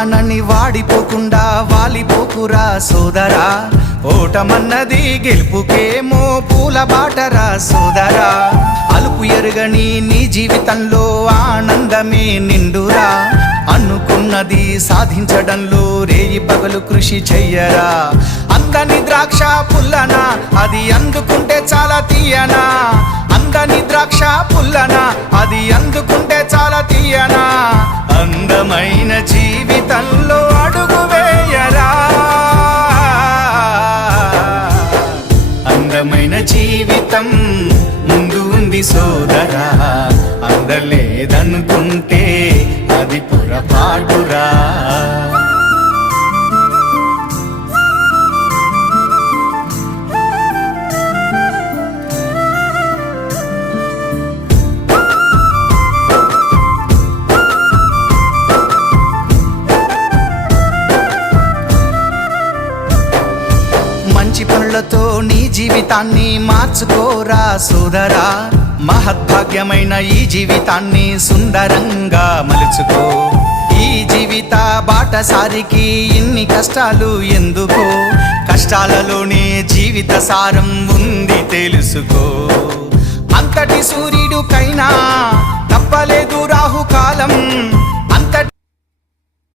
ఓడిపోయానని వాడిపోకుండా వాలిపోకురా సోదరా, ఓటమన్నది గెలుపుకేమో పూల బాటరా సోదరా. అలుపు ఎరుగని నీ జీవితంలో ఆనందమే నిండురా, అనుకున్నది సాధించడంలో రేయి పగలు కృషి చెయ్యరా. అందని ద్రాక్ష పుల్లనా, అది అందుకుంటే చాలా తీయనా. అందని ద్రాక్ష పుల్లనా, అది అందుకుంటే చాలా తీయనా. అందమైన జీవితంలో అడుగు వేయరా, అందమైన జీవితం ముందు ఉంది సోదరా. అందలేదనుకుంటే అది పొరపాటురా. మంచి పనులతో నీ జీవితాన్ని మార్చుకోరా సోదరా. మహద్భాగ్యమైన ఈ జీవితాన్ని సుందరంగా మలుచుకో. ఈ జీవిత బాటసారికి ఇన్ని కష్టాలు ఎందుకో, కష్టాలలోనే జీవిత సారం ఉంది తెలుసుకో. అంతటి సూర్యుడికైనా తప్పలేదు రాహుకాలం,